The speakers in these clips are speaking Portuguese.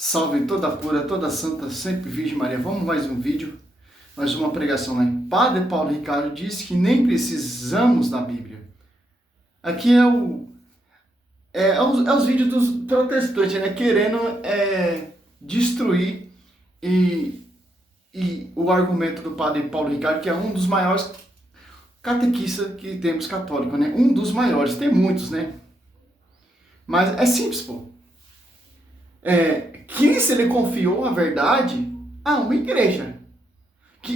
Salve toda pura, toda santa, sempre Virgem Maria. Vamos mais um vídeo, mais uma pregação, né? Padre Paulo Ricardo disse que nem precisamos da Bíblia. Aqui os vídeos dos protestantes, né? Querendo destruir e o argumento do Padre Paulo Ricardo, que é um dos maiores catequistas que temos católicos, né? Um dos maiores, tem muitos, né? Mas é simples, pô. Cristo, ele confiou a verdade a uma igreja.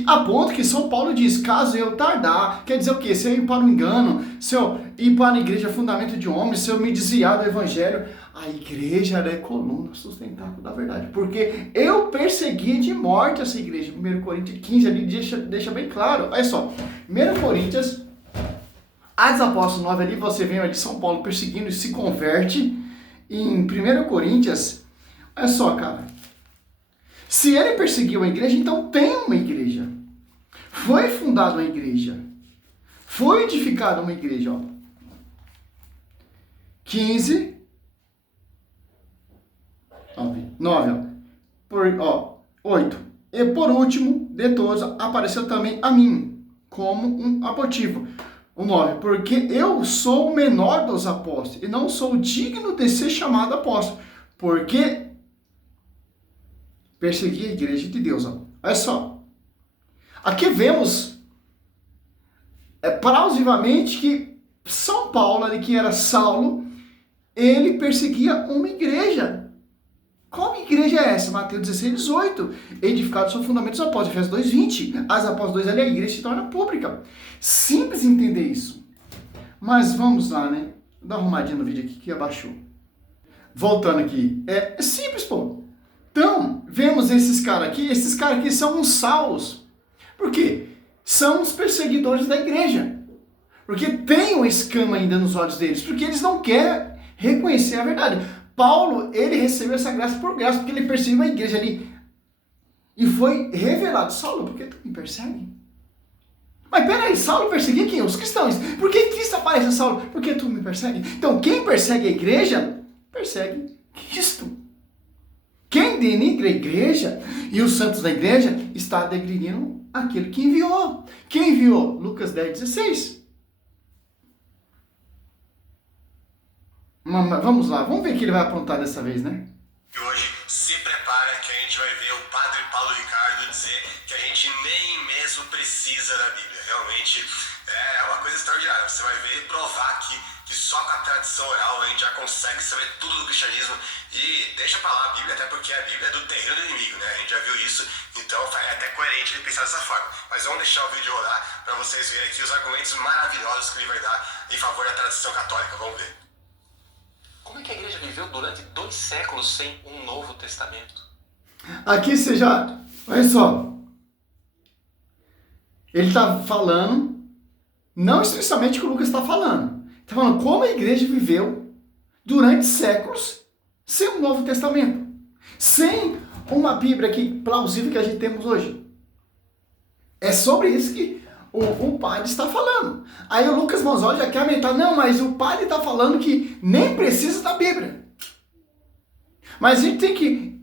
A ponto que São Paulo diz, caso eu tardar, quer dizer o quê? Se eu ir para o engano, se eu ir para a igreja fundamento de homens, se eu me desviar do evangelho, a igreja é coluna sustentável da verdade. Porque eu persegui de morte essa igreja. 1 Coríntios 15 ali deixa bem claro. Olha só, 1 Coríntios, Atos Apóstolos 9 ali, você vê ali São Paulo perseguindo e se converte. Em 1 Coríntios, olha só, cara. Se ele perseguiu a igreja, então tem uma igreja. Foi fundada uma igreja. Foi edificada uma igreja, ó. 15, 9, ó. 8. E por último, de todos, apareceu também a mim, como um abortivo. O 9. Porque eu sou o menor dos apóstolos, e não sou digno de ser chamado apóstolo. Porque persegui a igreja de Deus. Ó. Olha só. Aqui vemos plausivamente que São Paulo, ali, que era Saulo, ele perseguia uma igreja. Qual igreja é essa? Mateus 16, 18. Edificado sobre fundamentos dos apóstolos. Efésios 2, 20. As apóstolos 2 ali, a igreja se torna pública. Simples entender isso. Mas vamos lá, né? Dá uma arrumadinha no vídeo aqui que abaixou. Voltando aqui. É simples, pô. Então, vemos esses caras aqui são uns Saulos. Por quê? São os perseguidores da igreja. Porque tem uma escama ainda nos olhos deles. Porque eles não querem reconhecer a verdade. Paulo, ele recebeu essa graça por graça, porque ele perseguiu a igreja ali. E foi revelado. Saulo, por que tu me persegue? Mas peraí, Saulo perseguia quem? Os cristãos. Por que Cristo aparece a Saulo? Por que tu me persegue? Então, quem persegue a igreja, persegue Cristo. Quem denigra a igreja e os santos da igreja está denigrindo aquele que enviou. Quem enviou? Lucas 10, 16. Vamos lá, vamos ver o que ele vai aprontar dessa vez, né? Hoje, se prepara que a gente vai ver o Padre Paulo Ricardo dizer que a gente nem mesmo precisa da Bíblia. Realmente é uma coisa extraordinária. Você vai ver e provar que só com a tradição oral a gente já consegue saber tudo do cristianismo. E deixa pra lá a Bíblia, até porque a Bíblia é do terreno do inimigo, né? A gente já viu isso, então é até coerente ele pensar dessa forma. Mas vamos deixar o vídeo rodar para vocês verem aqui os argumentos maravilhosos que ele vai dar em favor da tradição católica. Vamos ver. Como é que a igreja viveu durante 2 séculos sem um Novo Testamento? Aqui você já... Olha só. Ele está falando, não especialmente o que o Lucas está falando. Está falando como a igreja viveu durante séculos sem um Novo Testamento. Sem uma Bíblia aqui plausível que a gente temos hoje. É sobre isso que o padre está falando. Aí o Lucas Manzoli já quer aumentar. Não, mas o padre está falando que nem precisa da Bíblia. Mas a gente tem que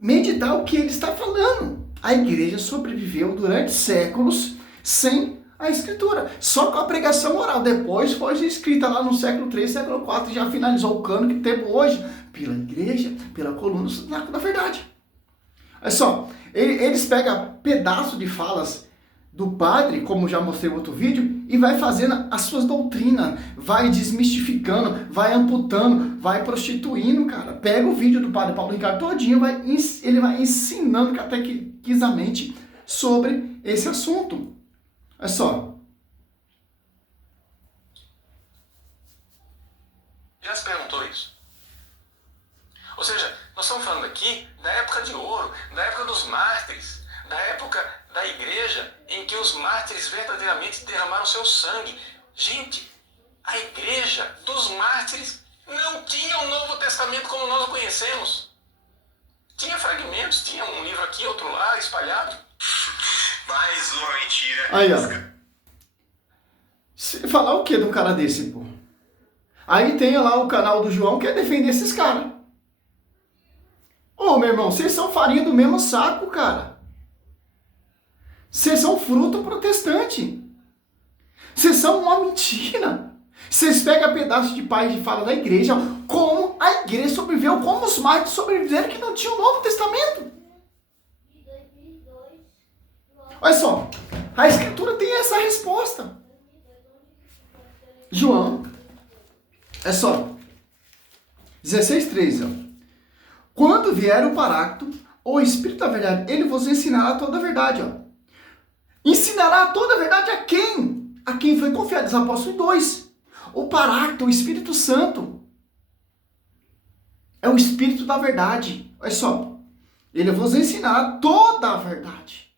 meditar o que ele está falando. A igreja sobreviveu durante séculos sem a escritura. Só com a pregação oral. Depois foi escrita lá no século 3, século 4, e já finalizou o cano que temos hoje pela igreja, pela coluna da verdade. Olha só, eles pegam pedaços de falas do padre, como já mostrei em outro vídeo, e vai fazendo as suas doutrinas, vai desmistificando, vai amputando, vai prostituindo, cara. Pega o vídeo do padre Paulo Ricardo todinho, ele vai ensinando catequizamente sobre esse assunto. Olha só. Já se perguntou isso? Ou seja, nós estamos falando aqui da época de ouro, da época dos mártires, da época da igreja em que os mártires verdadeiramente derramaram seu sangue. Gente, a igreja dos mártires não tinha um Novo Testamento como nós o conhecemos. Tinha fragmentos, tinha um livro aqui, outro lá, espalhado. Mais uma mentira. Aí, ó. Você falar o que de um cara desse, pô? Aí tem lá o canal do João que quer defender esses caras. Ô, meu irmão, vocês são farinha do mesmo saco, cara. Vocês são fruto protestante. Vocês são uma mentira. Vocês pegam pedaço de pai de fala da igreja, como a igreja sobreviveu, como os mártires sobreviveram que não tinham o Novo Testamento. Olha só, a Escritura tem essa resposta. João, é só, 16:13, ó. Quando vier o Paráclito, o Espírito da Verdade, ele vos ensinará toda a verdade, ó. Ensinará toda a verdade a quem? A quem foi confiado, os apóstolos 2. O Paráclito, o Espírito Santo, é o Espírito da Verdade. Olha só, ele vos ensinará toda a verdade.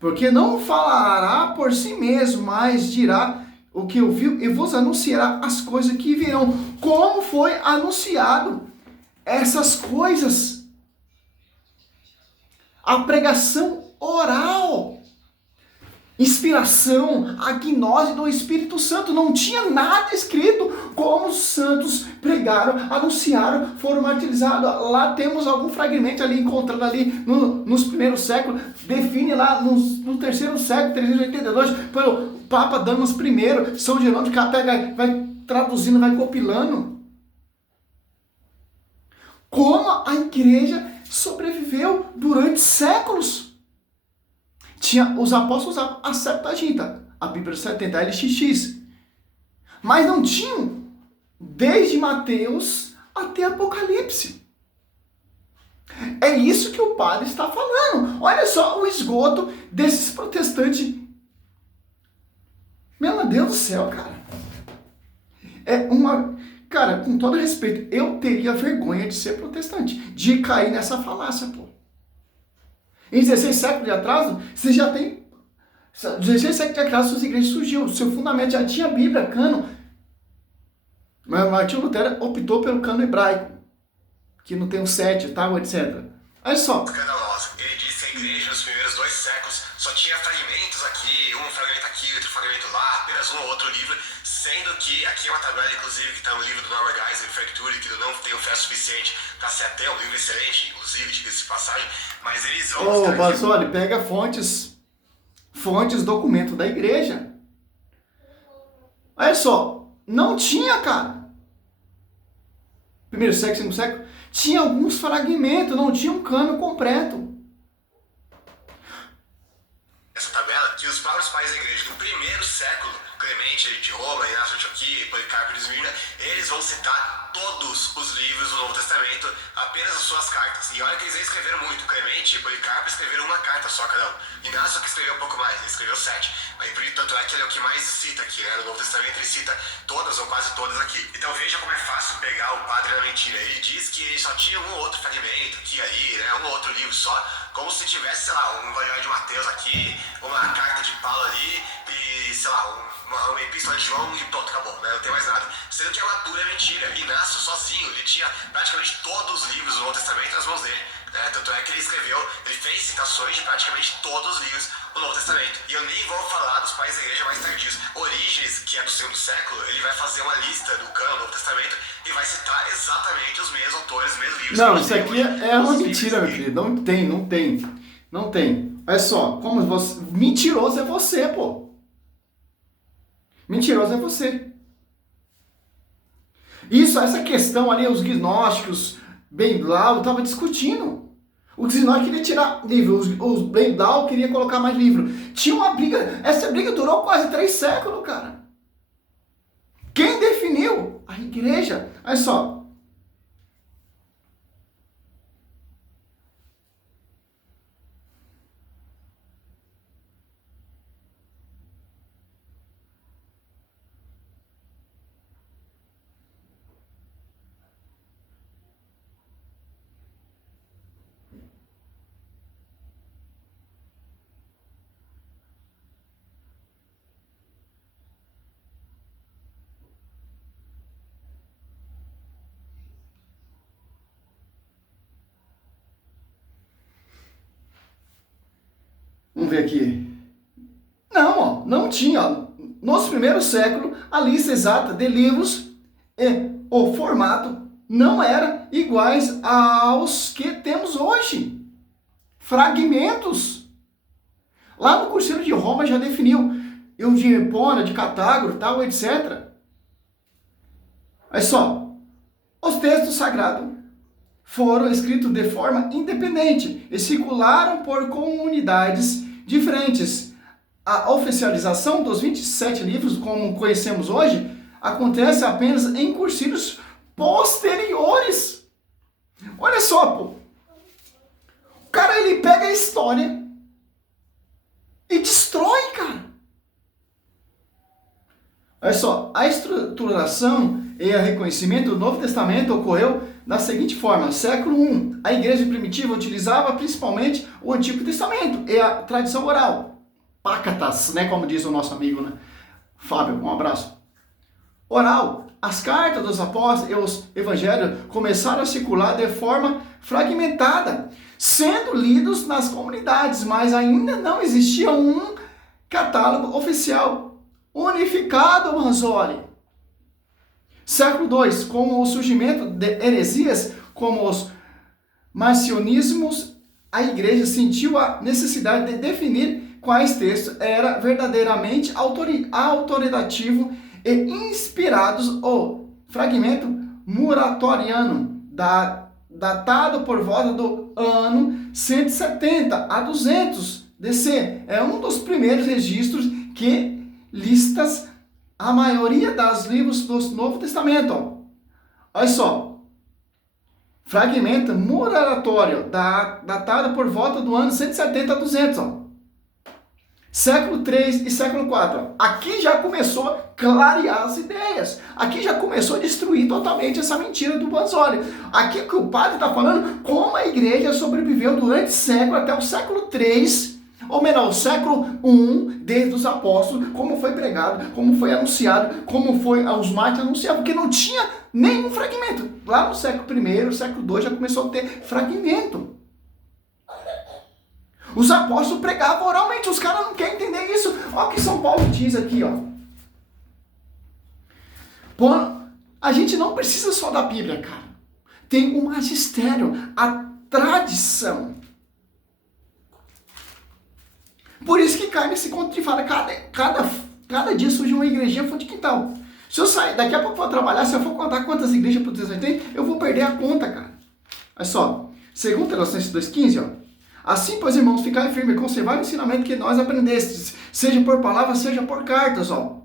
Porque não falará por si mesmo, mas dirá o que ouviu e vos anunciará as coisas que virão. Como foi anunciado essas coisas? A pregação oral. Inspiração, a gnose do Espírito Santo. Não tinha nada escrito como os santos pregaram, anunciaram, foram martirizados. Lá temos algum fragmento ali, encontrado ali nos primeiros séculos. Define lá no terceiro século, 382, pelo Papa Damas I, São Jerônimo de Catega, vai traduzindo, vai compilando. Como a igreja sobreviveu durante séculos. Os apóstolos usavam a Septuaginta, a Bíblia 70, a LXX. Mas não tinham desde Mateus até Apocalipse. É isso que o padre está falando. Olha só o esgoto desses protestantes. Meu Deus do céu, cara. Cara, com todo respeito, eu teria vergonha de ser protestante, de cair nessa falácia, pô. Em 16 séculos de atraso, você já tem... 16 séculos de atraso, suas igrejas surgiu. O seu fundamento já tinha Bíblia, cano. Mas Martinho Lutero optou pelo cano hebraico, que não tem um 7 e tal, etc. Olha só. Escandalosa. Ele disse que a igreja nos primeiros 2 séculos só tinha fragmentos aqui, um fragmento aqui, outro fragmento lá, apenas um ou outro livro, sendo que aqui é uma tabela, inclusive, que está no livro do Norman Geisler, Fracture, que não tem fé suficiente para ser até um livro excelente, inclusive, diga-se de passagem, mas eles vão... Ô, Basoli, pega fontes, documento da igreja. Olha só, não tinha, cara. Primeiro século, segundo século, tinha alguns fragmentos, não tinha um cano completo. Essa tabela, que os próprios pais da igreja do primeiro século, Clemente de Roma, Inácio de Antioquia, Policarpo de Esmirna, eles vão citar todos os livros do Novo Testamento, apenas as suas cartas. E olha que eles escreveram muito. Clemente e Policarpo escreveram uma carta só cada um. Inácio que escreveu um pouco mais, ele escreveu 7. Mas tanto é que ele é o que mais cita aqui, né? No Novo Testamento ele cita todas ou quase todas aqui. Então veja como é fácil pegar o padre na mentira. Ele diz que ele só tinha um ou outro fragmento aqui aí, né? Um ou outro livro só, como se tivesse, sei lá, um Evangelho de Mateus aqui, uma carta de Paulo ali e, sei lá, uma epístola de João e pronto, acabou, né? Não tem mais nada. Sendo que é uma pura mentira. Inácio sozinho, ele tinha praticamente todos os livros do Novo Testamento nas mãos dele. Né? Tanto é que ele escreveu, ele fez citações de praticamente todos os livros do Novo Testamento. E eu nem vou falar dos pais da igreja mais tardios. Orígenes, que é do segundo século, ele vai fazer uma lista do cano do Novo Testamento e vai citar exatamente os mesmos autores, os mesmos livros. Não, isso aqui é uma mentira, meu querido. Não tem. Olha só, como você... Mentiroso é você, pô. Mentiroso é você. Essa questão ali, os gnósticos, Bendlau, estava discutindo. Os gnósticos queriam tirar livro, os Bendlau queria colocar mais livro. Tinha uma briga, essa briga durou quase 3 séculos, cara. Quem definiu? A igreja. Olha só. Vamos ver aqui. Não tinha. Nos primeiros séculos, a lista exata de livros e o formato não eram iguais aos que temos hoje. Fragmentos. Lá no Concílio de Roma já definiu o de Hipona, de Cartago, tal, etc. Olha só, os textos sagrados foram escritos de forma independente e circularam por comunidades diferentes. A oficialização dos 27 livros, como conhecemos hoje, acontece apenas em concílios posteriores. Olha só, pô. O cara, ele pega a história e destrói, cara. Olha só, a estruturação e o reconhecimento do Novo Testamento ocorreu da seguinte forma. Século I, a igreja primitiva utilizava principalmente o Antigo Testamento e a tradição oral. Pácatas, né, como diz o nosso amigo, né? Fábio, um abraço. Oral. As cartas dos apóstolos e os evangelhos começaram a circular de forma fragmentada, sendo lidos nas comunidades, mas ainda não existia um catálogo oficial unificado, Manzoli. Século II, com o surgimento de heresias como os marcionismos, a igreja sentiu a necessidade de definir quais textos eram verdadeiramente autoritativos e inspirados. O fragmento muratoriano, datado por volta do ano 170 a 200 DC, é um dos primeiros registros que listas a maioria dos livros do Novo Testamento. Ó. Olha só. Fragmento muratório, datado por volta do ano 170 a 200. Ó. Século III e século IV. Ó. Aqui já começou a clarear as ideias. Aqui já começou a destruir totalmente essa mentira do Manzoli. Aqui que o padre está falando como a igreja sobreviveu durante século até o século III. Ou melhor, o século I, desde os apóstolos, como foi pregado, como foi anunciado, como foi aos mártires anunciado, porque não tinha nenhum fragmento. Lá no século I, século II, já começou a ter fragmento. Os apóstolos pregavam oralmente, os caras não querem entender isso. Olha o que São Paulo diz aqui, ó. Pô, a gente não precisa só da Bíblia, cara. Tem o magistério, a tradição. Por isso que cai nesse conto de fala, cada dia surge uma igrejinha fundo de quintal. Se eu sair, daqui a pouco eu vou trabalhar, se eu for contar quantas igrejas protestantes tem, eu vou perder a conta, cara. Olha só, 2 Tessalonicenses 2,15, ó. Assim, pois, irmãos, ficai firme e conservar o ensinamento que nós aprendestes, seja por palavras, seja por cartas, ó.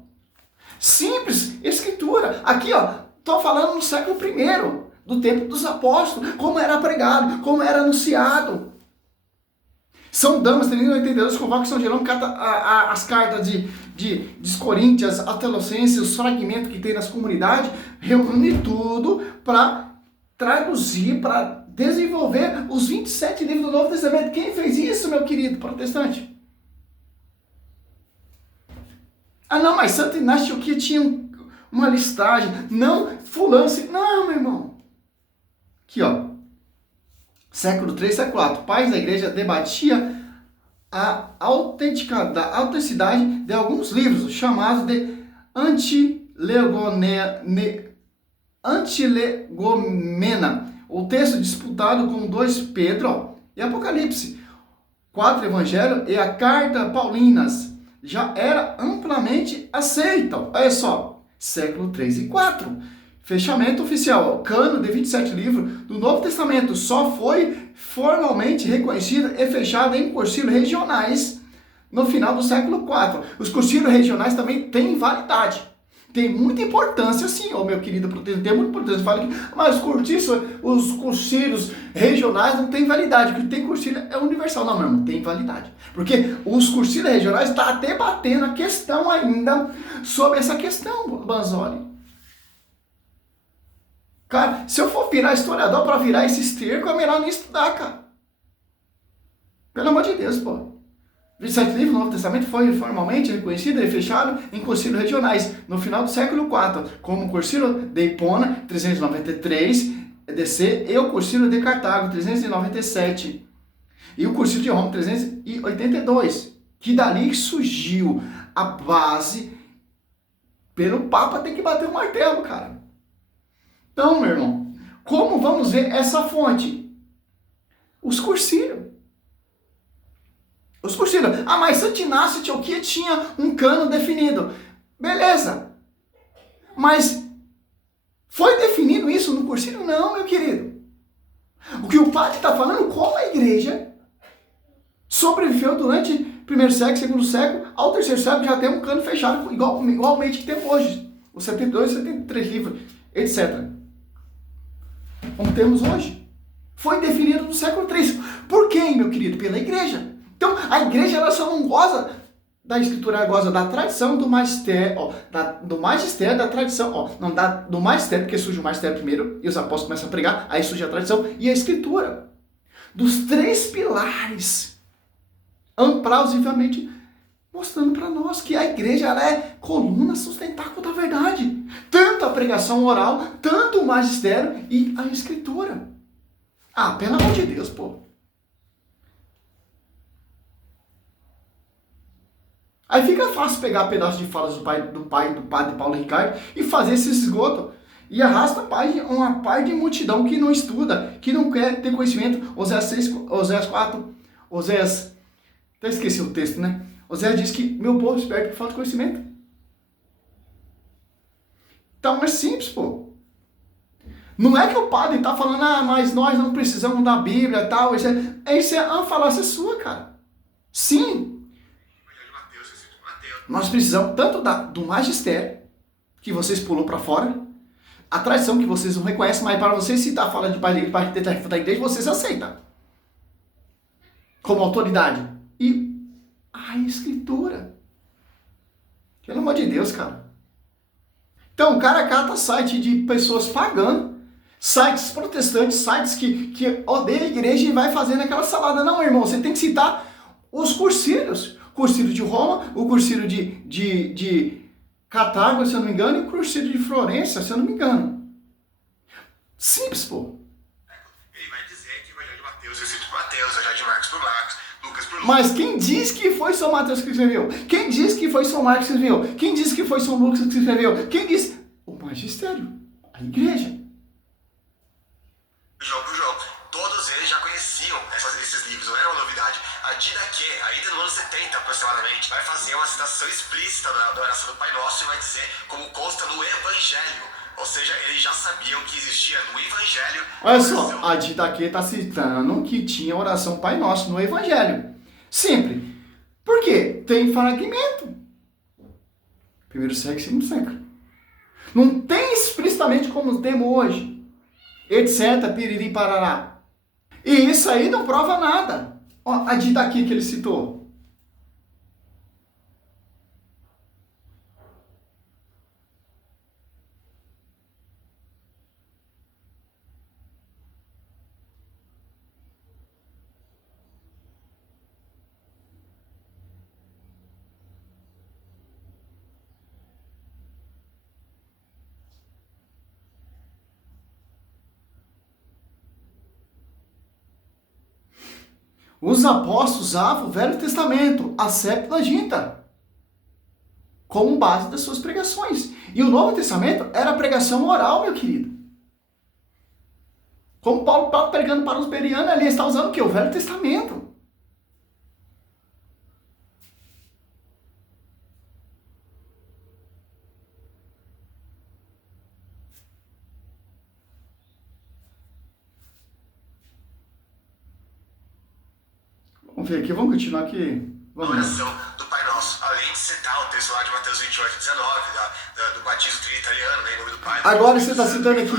Simples, escritura. Aqui, ó, tô falando no século I, do tempo dos apóstolos, como era pregado, como era anunciado. São Damas, 382, convoca São Jerônimo, as cartas de Coríntios, a Tessalonicenses, os fragmentos que tem nas comunidades, reúne tudo para traduzir, para desenvolver os 27 livros do Novo Testamento. Quem fez isso, meu querido protestante? Ah, não, mas Santo Inácio que tinha uma listagem. Não, fulano, não, meu irmão. Aqui, ó. Século III, século IV. Pais da igreja debatia a autenticidade de alguns livros, chamados de antilegomena. O texto disputado com 2 Pedro, ó, e Apocalipse. 4 Evangelho e a Carta Paulinas já era amplamente aceita. Olha só, século III e IV. Fechamento oficial. O cano de 27 livros do Novo Testamento só foi formalmente reconhecido e fechado em concílios regionais no final do século IV. Os concílios regionais também têm validade. Tem muita importância, sim, meu querido protestante, tem muita importância. Fala que, mas os concílios regionais não têm validade, porque tem concílio é universal. Não, meu irmão, tem validade. Porque os concílios regionais estão debatendo a questão ainda sobre essa questão, Manzoli. Cara, se eu for virar historiador para virar esse esterco, é melhor nem estudar, cara. Pelo amor de Deus, pô. 27 livros do Novo Testamento foi formalmente reconhecido e fechado em concílios regionais no final do século IV, como o Concílio de Hipona, 393 DC, e o Concílio de Cartago, 397, e o Concílio de Roma, 382, que dali surgiu a base pelo Papa ter que bater o martelo, cara. Então, meu irmão, como vamos ver essa fonte? Os cursílios. Os cursílios. Ah, mas Santo Inácio de Antioquia tinha um cano definido. Beleza. Mas foi definido isso no cursílio? Não, meu querido. O que o padre está falando, como a igreja sobreviveu durante o primeiro século, segundo século, ao terceiro século já tem um cano fechado igualmente que tem hoje. Os 72, 73 livros, etc. Como temos hoje. Foi definido no século III. Por quem, meu querido? Pela igreja. Então, a igreja ela só não goza da escritura, ela goza da tradição, do magistério, do magistério, da tradição, do magistério, porque surge o magistério primeiro, e os apóstolos começam a pregar, aí surge a tradição e a escritura. Dos três pilares, plausivamente mostrando para nós que a igreja ela é coluna sustentáculo da verdade. Tanto a pregação oral, tanto o magistério e a escritura. Ah, pelo amor de Deus, pô. Aí fica fácil pegar pedaços de falas do padre Paulo Ricardo e fazer esse esgoto. E arrasta uma parte de multidão que não estuda, que não quer ter conhecimento. Oséias 4, Oséias, até esqueci o texto, né? Oséias diz que meu povo se perde por falta de conhecimento. Então é simples, pô. Não é que o padre está falando, mas nós não precisamos da Bíblia e tal. Isso é uma falácia sua, cara. Sim. Nós precisamos tanto do magistério, que vocês pulou para fora, a tradição que vocês não reconhecem, mas para vocês citar a fala de pai da igreja, vocês aceitam. Como autoridade. E a escritura. Pelo amor de Deus, cara. Então, o cara cata site de pessoas pagando, sites protestantes, sites que odeiam a igreja e vai fazendo aquela salada. Não, irmão, você tem que citar os cursílios. Cursílio de Roma, o cursílio de Cartago, se eu não me engano, e o cursílio de Florença, se eu não me engano. Simples, pô. Ele vai dizer que o Evangelho de Mateus é escrito por Mateus, o Evangelho de Marcos por Marcos, Lucas por Lucas. Mas quem diz que foi São Mateus que escreveu? Quem diz que foi São Marcos que escreveu? Quem diz que foi São Lucas que escreveu? Quem diz? O magistério, a igreja. João por João. Todos eles já conheciam esses livros, não era uma novidade. A Didaquê, ainda no ano 70 aproximadamente, vai fazer uma citação explícita da oração do Pai Nosso e vai dizer como consta no Evangelho. Ou seja, eles já sabiam que existia no Evangelho. Olha só, a Didaquê está citando que tinha oração Pai Nosso no Evangelho. Sempre. Por quê? Tem fragmento. Primeiro século e segundo século. Não tem explicitamente como temos hoje. Etc, piriri, parará. E isso aí não prova nada. Ó, a Didaquê que ele citou. Os apóstolos usavam o Velho Testamento, a Septuaginta, como base das suas pregações. E o Novo Testamento era a pregação oral, meu querido. Como Paulo está pregando para os bereanos ali, ele está usando o quê? O Velho Testamento. Vamos ver aqui, vamos continuar aqui. Vamos oração do Pai Nosso, além de citar o texto lá de Mateus 28, 19, do batismo trinitariano, né, em nome do Pai. Agora você está citando aqui,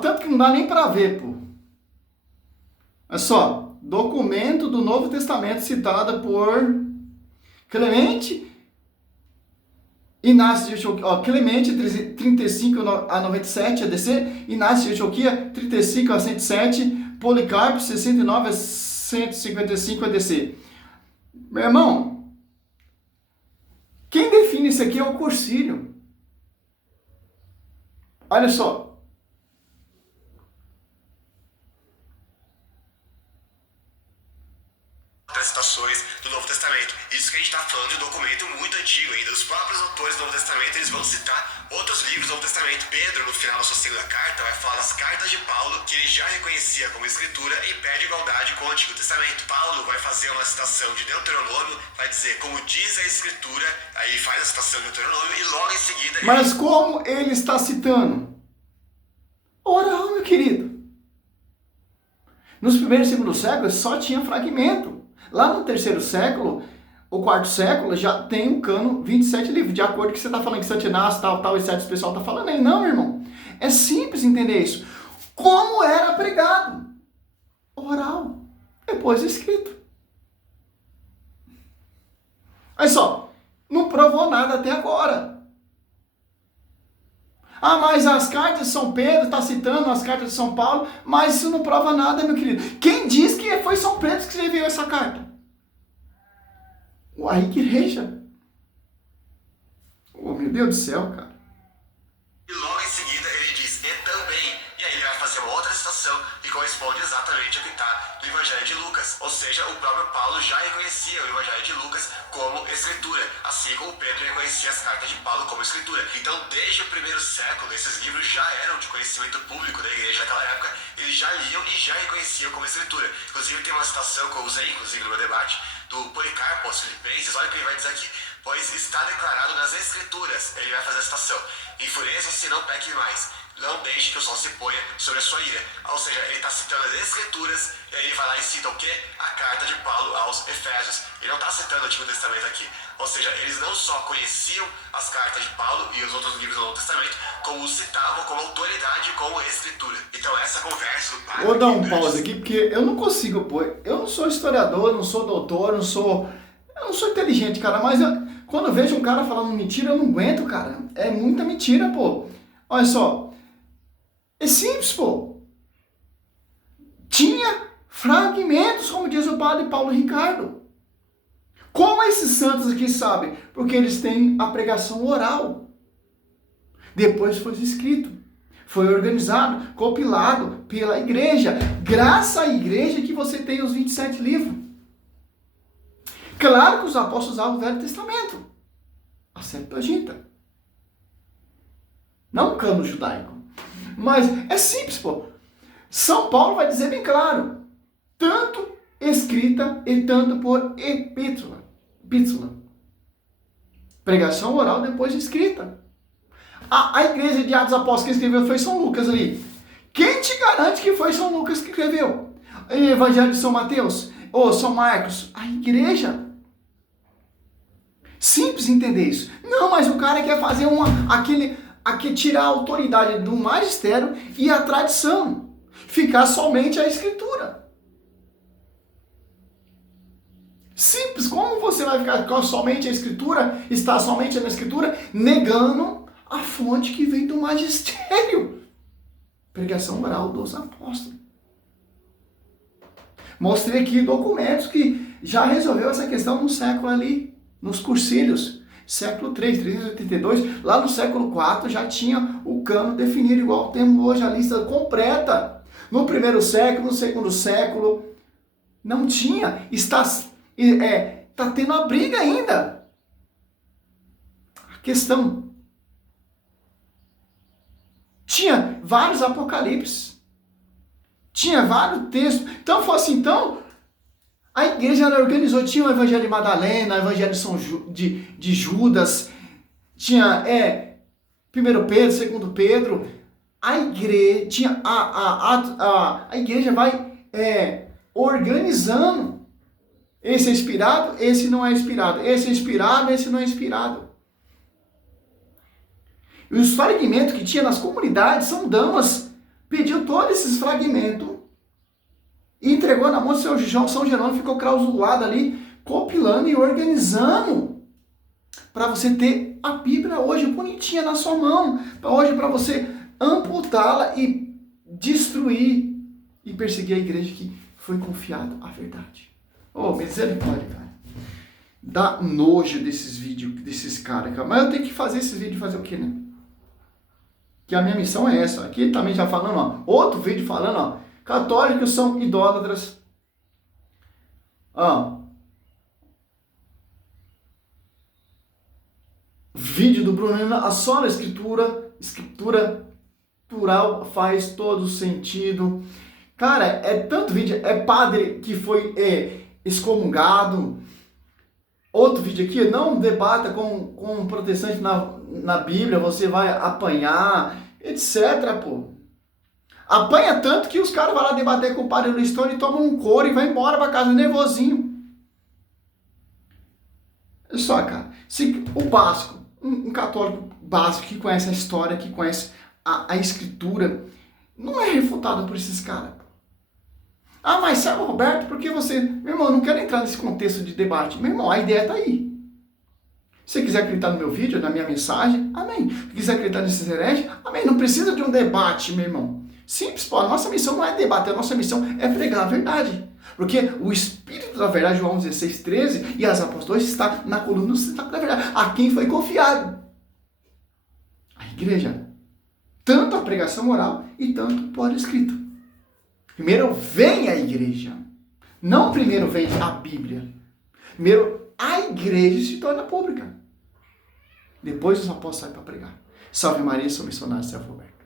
tanto que não dá nem para ver, pô. Olha só, documento do Novo Testamento citado por Clemente Inácio de Antioquia, Clemente 35 a 97 ADC, Inácio de Antioquia 35 a 107, Policarpo 69 a 155 ADC. Meu irmão, quem define isso aqui é o Cursílio. Olha só. citações do Novo Testamento. Isso que a gente está falando de um documento muito antigo ainda. Os próprios autores do Novo Testamento, eles vão citar outros livros do Novo Testamento. Pedro, no final da sua segunda carta, vai falar das cartas de Paulo, que ele já reconhecia como escritura e pede igualdade com o Antigo Testamento. Paulo vai fazer uma citação de Deuteronômio, vai dizer, como diz a escritura, aí faz a citação de Deuteronômio e logo em seguida... Mas como ele está citando? Oral, meu querido. Nos primeiros e segundo séculos só tinha fragmento. Lá no terceiro século, o quarto século, já tem um cano 27 livros, de acordo com o que você está falando, que Santinás, tal, e certo pessoal está falando aí. Não, irmão. É simples entender isso. Como era pregado? Oral. Depois escrito. Olha só, não provou nada até agora. Ah, mas as cartas de São Pedro, está citando as cartas de São Paulo, mas isso não prova nada, meu querido. Quem diz que foi São Pedro que escreveu essa carta? A igreja. Oh, meu Deus do céu, cara. E logo em seguida ele diz, e também. E aí ele vai fazer uma outra citação que corresponde exatamente ao que está no Evangelho de Lucas. Ou seja, o próprio Paulo já reconhecia o Evangelho de Lucas como escritura, assim como Pedro reconhecia as cartas de Paulo como escritura. Então, desde o primeiro século, esses livros já eram de conhecimento público da igreja naquela época, eles já liam e já reconheciam como escritura. Inclusive, tem uma citação que eu usei, inclusive, no meu debate, do Policarpo aos Filipenses. Olha o que ele vai dizer aqui. Pois está declarado nas Escrituras, ele vai fazer a citação, enfureça-se, não peque mais, não deixe que o sol se ponha sobre a sua ira. Ou seja, ele está citando as Escrituras, e aí ele vai lá e cita o quê? A carta de Paulo aos Efésios. Ele não está citando o Antigo Testamento aqui. Ou seja, eles não só conheciam as cartas de Paulo e os outros livros do Novo Testamento, como os citavam como autoridade, como escritura. Então essa conversa do padre... Vou dar um pause aqui, porque eu não consigo pôr. Eu não sou historiador, não sou doutor, eu não sou inteligente, cara, mas quando eu vejo um cara falando mentira, eu não aguento, cara. É muita mentira, pô. Olha só. É simples, pô. Tinha fragmentos, como diz o padre Paulo Ricardo. Como esses santos aqui sabem? Porque eles têm a pregação oral. Depois foi escrito. Foi organizado, compilado pela igreja. Graças à igreja que você tem os 27 livros. Claro que os apóstolos usavam o Velho Testamento. A Septuaginta. Não o cano judaico. Mas é simples, pô. São Paulo vai dizer bem claro. Tanto escrita e tanto por epístola. Pregação oral depois escrita. A igreja de Atos Apóstolos que escreveu foi São Lucas ali. Quem te garante que foi São Lucas que escreveu? O Evangelho de São Mateus? Ou São Marcos? A igreja. Simples entender isso. Não, mas o cara quer fazer tirar a autoridade do magistério e a tradição. Ficar somente a escritura. Simples. Como você vai ficar com somente a escritura, estar somente na escritura, negando a fonte que vem do magistério? Pregação oral dos apóstolos. Mostrei aqui documentos que já resolveu essa questão no século ali. Nos cursilhos, século 3, 382, lá no século 4 já tinha o cano definido, igual temos hoje a lista completa. No primeiro século, no segundo século, não tinha, está tendo a briga ainda. A questão. Tinha vários apocalipses, tinha vários textos, então foi assim, a igreja ela organizou, tinha o Evangelho de Madalena, o Evangelho de Judas, tinha 1 Pedro, 2 Pedro, a igreja, tinha a igreja vai organizando, esse é inspirado, esse não é inspirado, esse é inspirado, esse não é inspirado. E os fragmentos que tinha nas comunidades, São Damas pediu todos esses fragmentos, e entregou na mão do São Jerônimo, ficou clausulado ali, compilando e organizando, para você ter a Bíblia hoje bonitinha na sua mão, hoje para você amputá-la e destruir e perseguir a igreja que foi confiada a verdade. Oh, misericórdia, cara. Dá nojo desses vídeos, desses caras, cara. Mas eu tenho que fazer esse vídeo, fazer o quê, né? Que a minha missão é essa. Aqui também já falando, ó, outro vídeo falando, ó, católicos são idólatras. vídeo do Bruno, a sola escritura plural faz todo sentido. Cara, é tanto vídeo, é padre que foi excomungado. Outro vídeo aqui, não debata com um protestante na Bíblia, você vai apanhar, etc, pô. Apanha tanto que os caras vão lá debater com o padre Luiz Tony e tomam um couro e vai embora pra casa nervosinho. Olha só, cara, se o básico, um católico básico que conhece a história, que conhece a escritura, não é refutado por esses caras. Ah, mas Sérgio Roberto, por que você... Meu irmão, eu não quero entrar nesse contexto de debate. Meu irmão, a ideia tá aí. Se você quiser acreditar no meu vídeo, na minha mensagem, amém. Se quiser acreditar nesses hereges, amém. Não precisa de um debate, meu irmão. Simples, pô. A nossa missão não é debater, a nossa missão é pregar a verdade. Porque o Espírito da Verdade, João 16:13, e as apóstolas está na coluna da verdade. A quem foi confiado? A igreja. Tanto a pregação oral e tanto o por escrito. Primeiro vem a igreja. Não primeiro vem a Bíblia. Primeiro a igreja se torna pública. Depois os apóstolos saem para pregar. Salve Maria, sou missionário Sérgio Roberto.